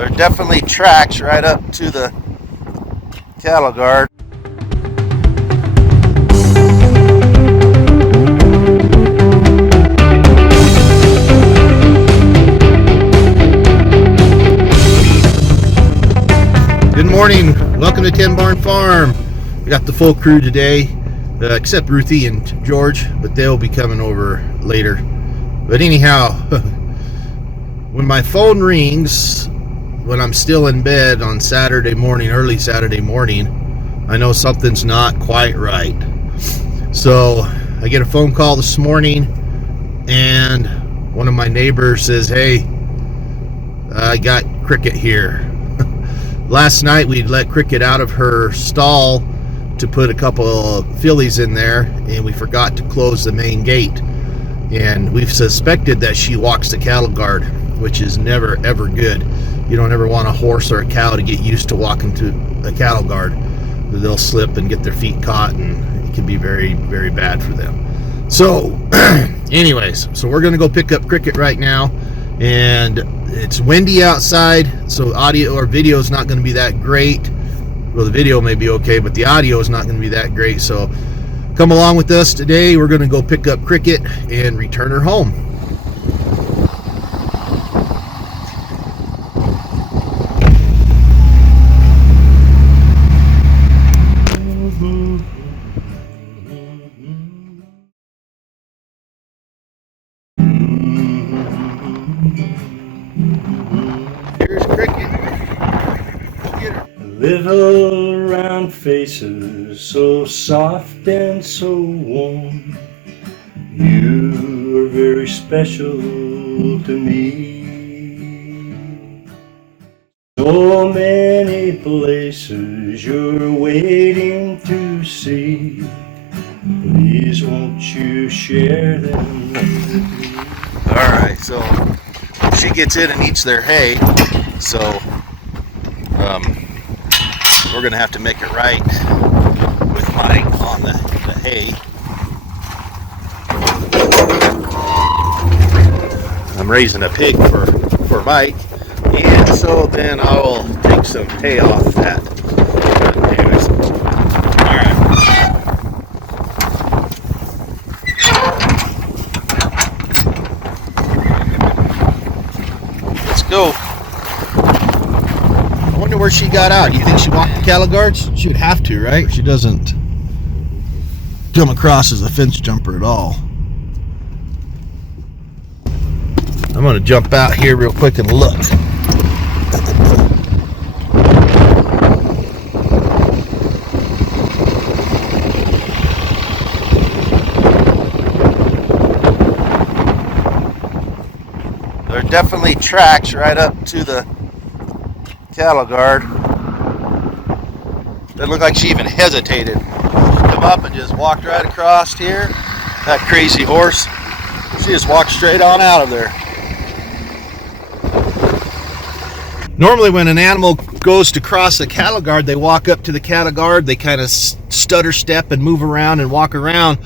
There are definitely tracks right up to the cattle guard. Good morning. Welcome to 10 Barn Farm. We got the full crew today, except Ruthie and George, but they'll be coming over later. But anyhow, when my phone rings when I'm still in bed on Saturday morning, early Saturday morning, I know something's not quite right. So I get a phone call this morning, and one of my neighbors says, "Hey, I got Cricket here." Last night we'd let Cricket out of her stall to put a couple of fillies in there, and we forgot to close the main gate. And we've suspected that she walks the cattle guard, which is never ever good. You don't ever want a horse or a cow to get used to walking to a cattle guard. They'll slip and get their feet caught, and it can be very, very bad for them. So anyways, so we're gonna go pick up Cricket right now, and it's windy outside, so audio or video is not going to be that great. Well, the video may be okay, but the audio is not going to be that great. So come along with us today. We're going to go pick up Cricket and return her home. Here's Cricket. Go get her. Little round faces, so soft and so warm. You are very special to me. So many places you're waiting to see. Please won't you share them with me? Alright, so she gets in and eats their hay, so we're going to have to make it right with Mike on the hay. I'm raising a pig for Mike, and so then I will take some hay off that. Anyways, alright. Let's go. I wonder where she got out. Do you think she walked the cattle guards? She would have to, right? She doesn't come across as a fence jumper at all. I'm going to jump out here real quick and look. There are definitely tracks right up to the cattle guard. Doesn't look like she even hesitated. She come up and just walked right across here. That crazy horse. She just walked straight on out of there. Normally when an animal goes to cross the cattle guard, they walk up to the cattle guard, they kind of stutter step and move around and walk around.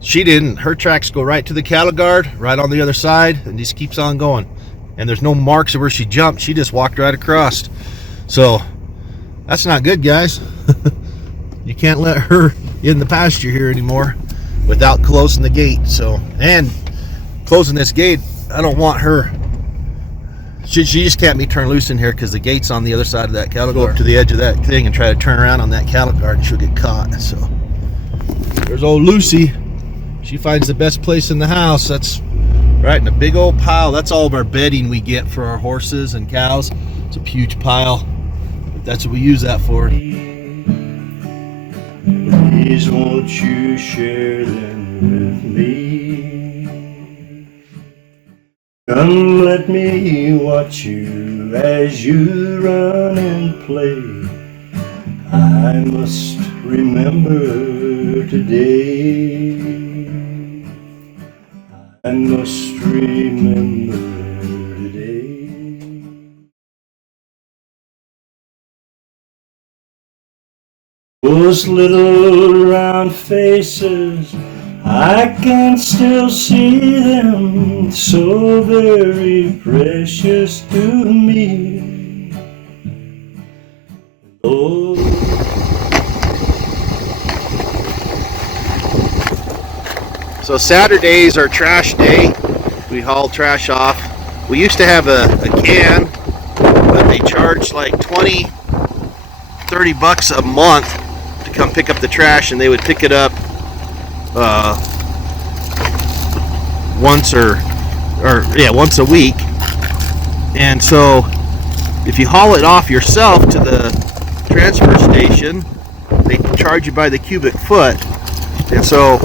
She didn't. Her tracks go right to the cattle guard, right on the other side, and just keeps on going. And there's no marks of where she jumped. She just walked right across. So that's not good, guys. You can't let her in the pasture here anymore without closing the gate. So, and closing this gate, I don't want her. She just can't be turned loose in here because the gate's on the other side of that cattle guard. Go up to the edge of that thing and try to turn around on that cattle guard, and she'll get caught. So there's old Lucy. She finds the best place in the house. That's right in a big old pile. That's all of our bedding we get for our horses and cows. It's a huge pile, but that's what we use that for. Please won't you share them with me? Come let me watch you as you run and play. I must remember today. I must remember today. Those little round faces, I can still see them, so very precious to me. So Saturdays are trash day. We haul trash off. We used to have a can, but they charged like 20, 30 bucks a month to come pick up the trash, and they would pick it up once once a week. And so if you haul it off yourself to the transfer station, they charge you by the cubic foot. And so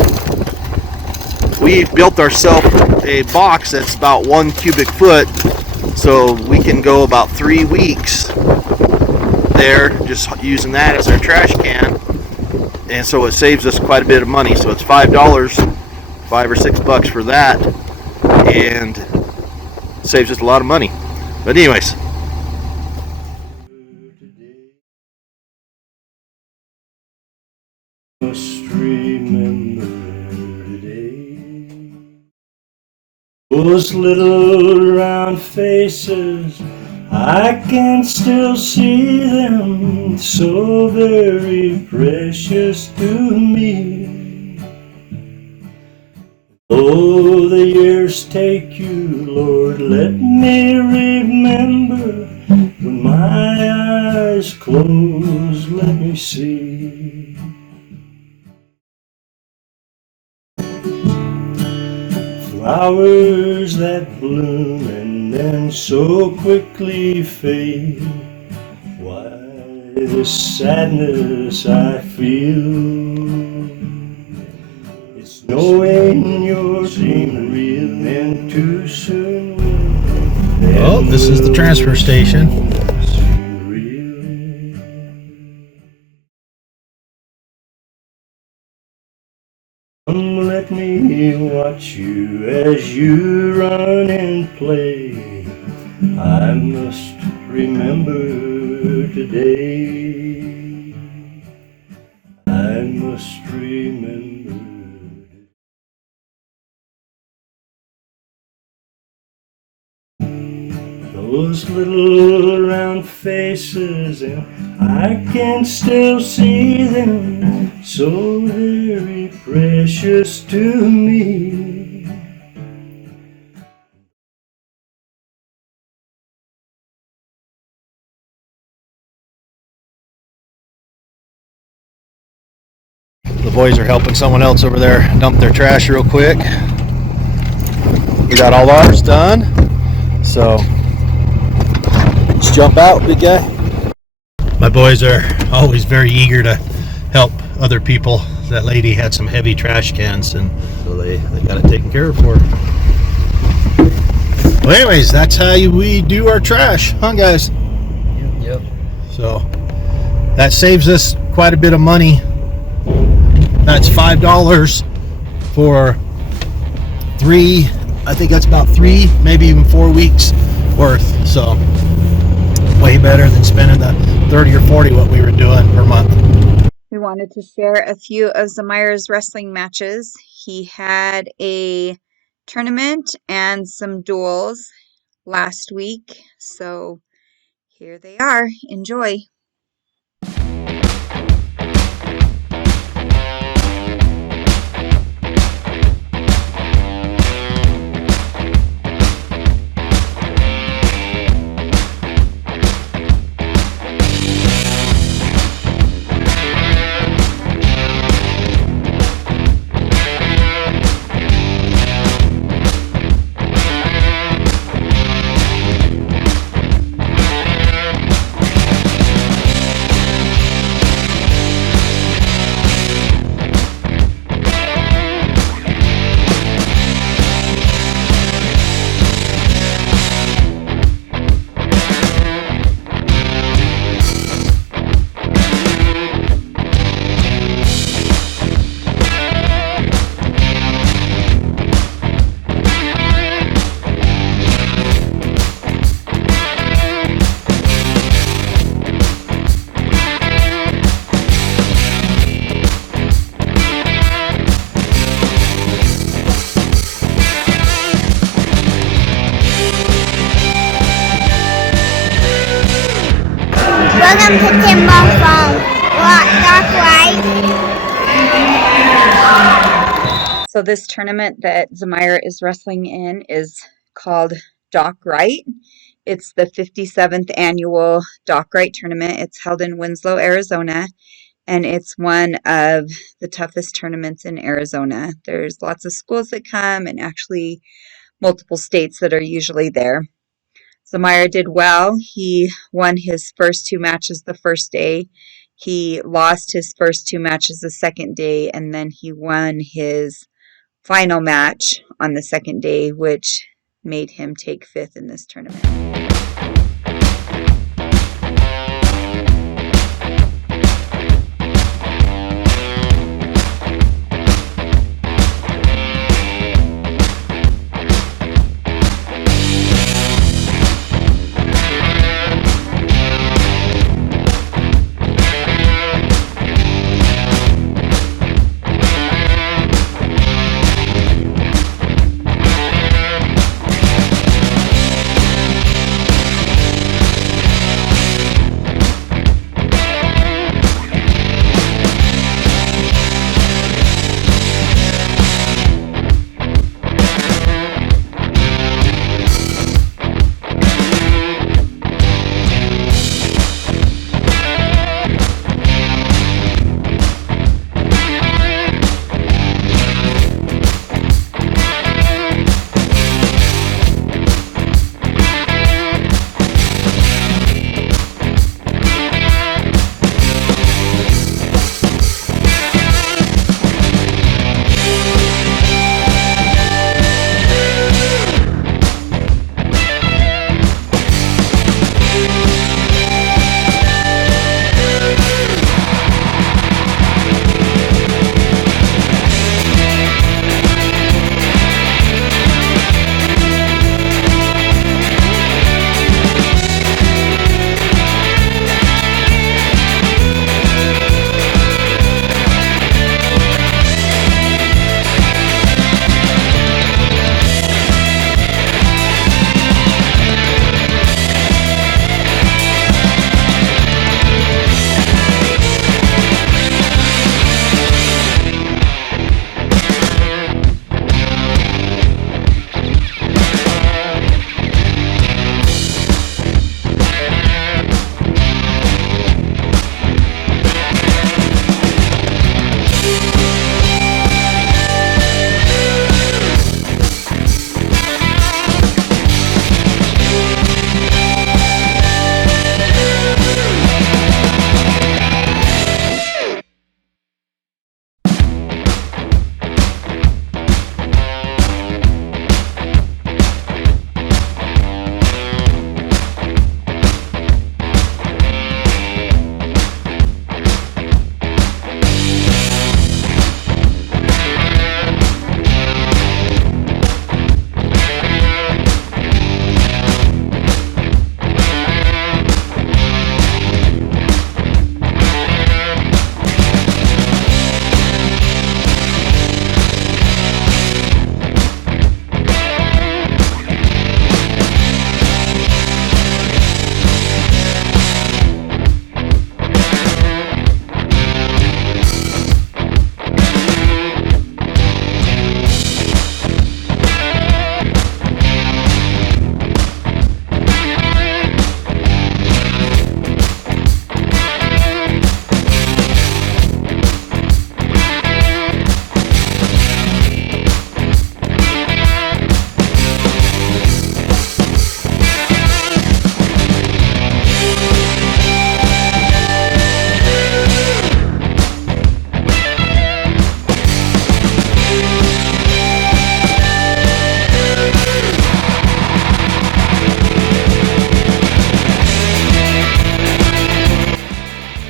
we built ourselves a box that's about 1 cubic foot, so we can go about 3 weeks there just using that as our trash can. And so it saves us quite a bit of money. So it's $5, $5 or $6 for that, and saves us a lot of money. But anyways, Must remember today those little round faces. I can still see them, so very precious to me. Oh, the years take you, Lord, let me remember. When my eyes close, let me see. Flowers that bloom and then so quickly fade. Why this sadness I feel? It's knowing your dream real and too soon. oh, this is the transfer station. Let me watch you as you run and play. I must remember today. I must remember. Those little round faces, and I can still see them, so very precious to me. The boys are helping someone else over there dump their trash real quick. We got all ours done, so let's jump out, big guy. My boys are always very eager to help other people. That lady had some heavy trash cans, and so they got it taken care of for her. Well, anyways, that's how we do our trash, huh, guys? Yep. So that saves us quite a bit of money. That's $5 for 3, I think that's about 3, maybe even 4 weeks worth. So way better than spending the 30 or 40 what we were doing per month. We wanted to share a few of Zemira's wrestling matches. He had a tournament and some duels last week, so here they are. Enjoy. Welcome to Timber Farm. Dark Wright. So this tournament that Zemira is wrestling in is called Wright. It's the 57th annual Wright tournament. It's held in Winslow, Arizona, and it's one of the toughest tournaments in Arizona. There's lots of schools that come and actually multiple states that are usually there. Zemira did well. He won his first 2 matches the first day. He lost his first 2 matches the second day, and then he won his final match on the second day, which made him take 5th in this tournament.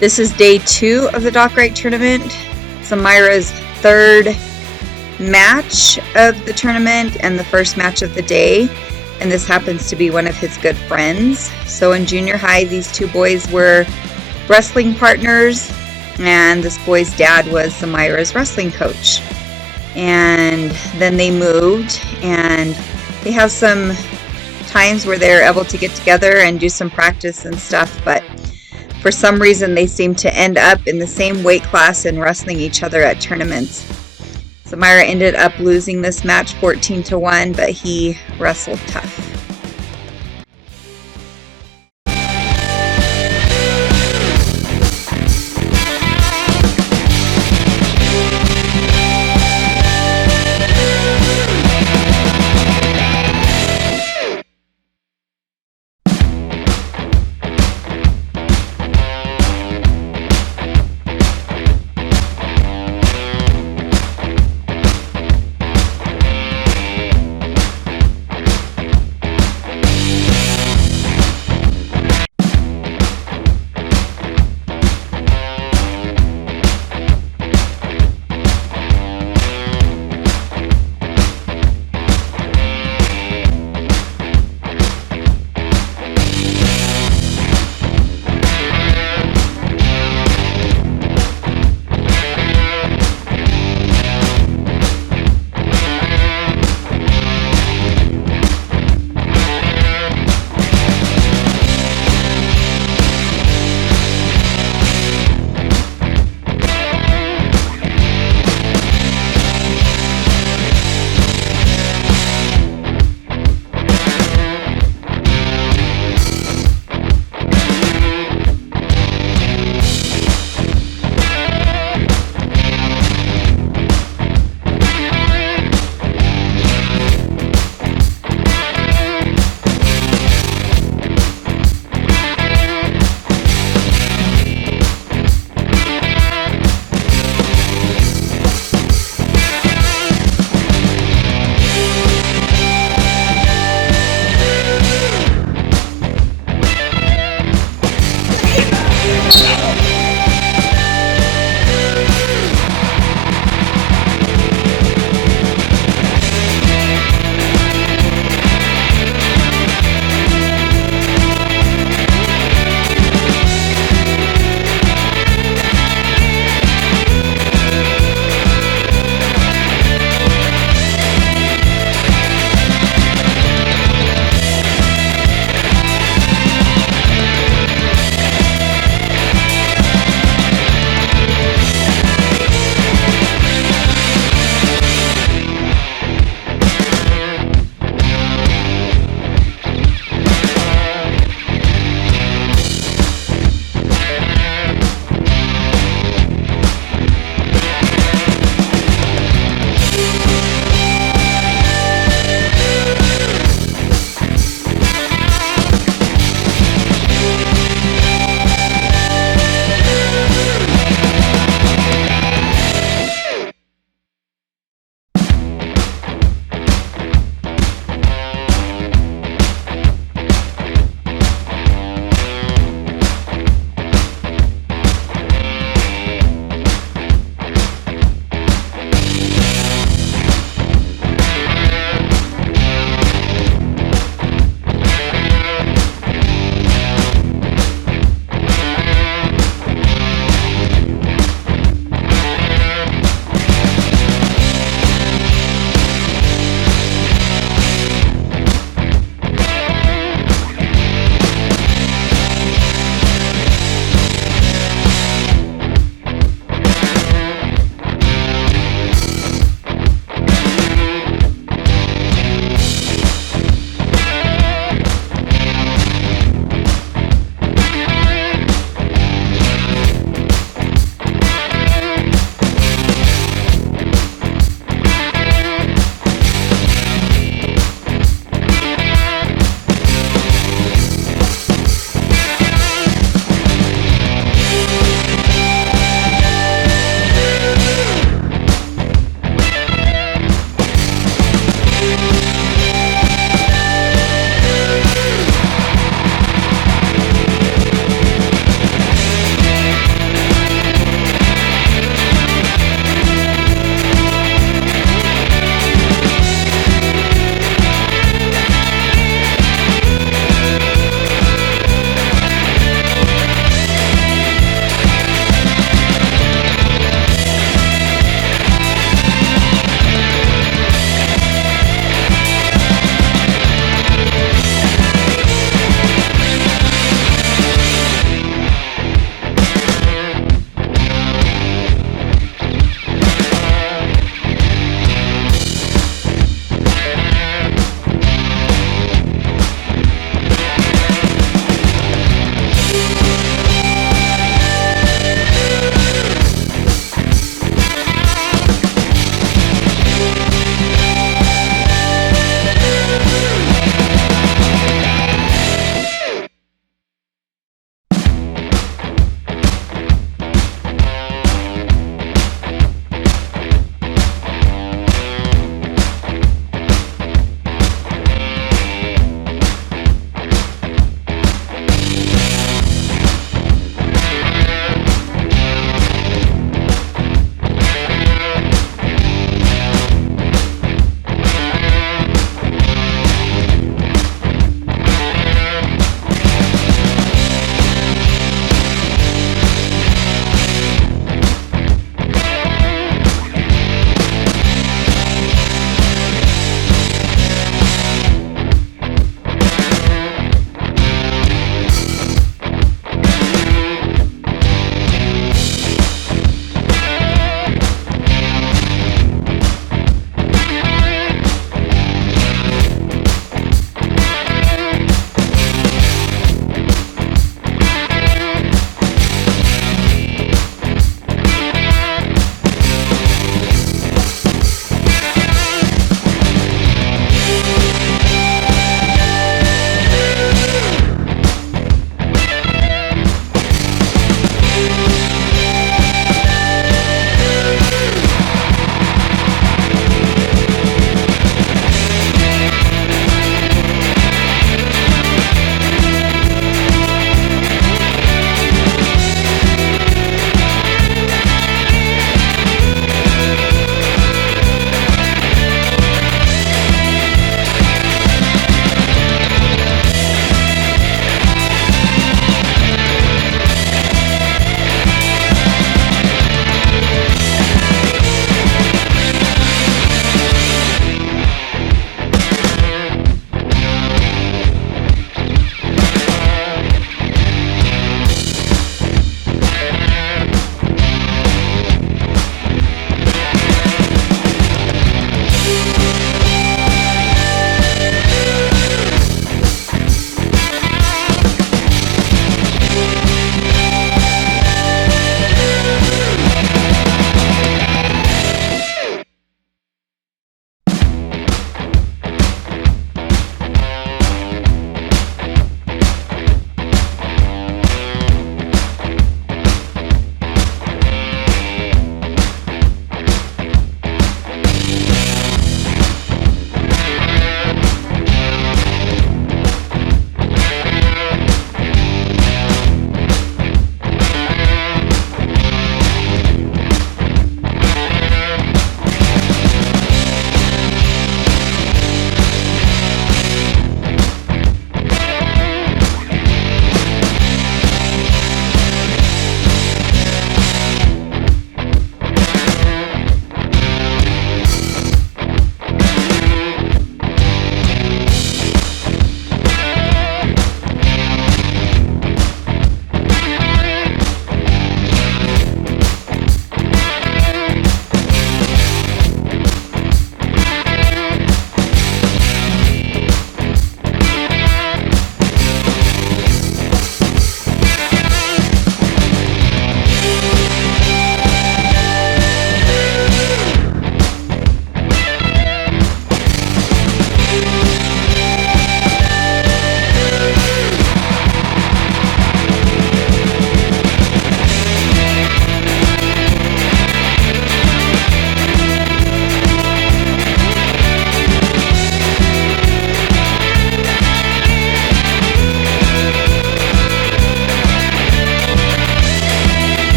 This is day 2 of the Wright tournament. Zemira's 3rd match of the tournament and the first match of the day. And this happens to be one of his good friends. So in junior high, these 2 boys were wrestling partners, and this boy's dad was Zemira's wrestling coach. And then they moved, and they have some times where they're able to get together and do some practice and stuff, but for some reason they seem to end up in the same weight class and wrestling each other at tournaments. Zemira ended up losing this match 14-1, but he wrestled tough.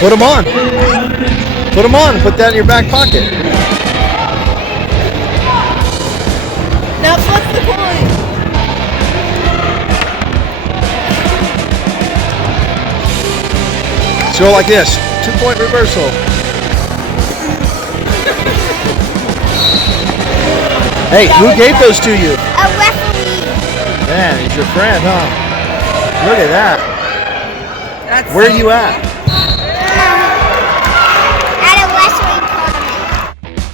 Put them on. Put them on and put that in your back pocket. Now flip the coin. Let's go like this. 2-point reversal. Hey, who gave those to you? A referee Man, he's your friend, huh? Look at that. That's Where are you at? at a wrestling tournament.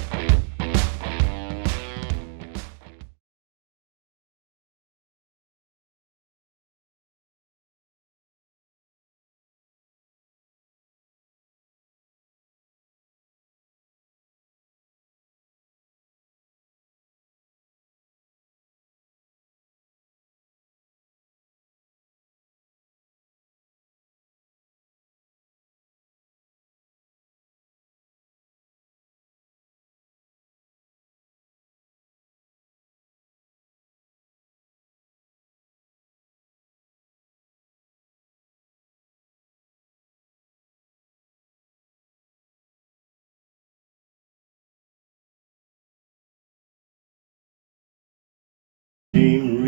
Dream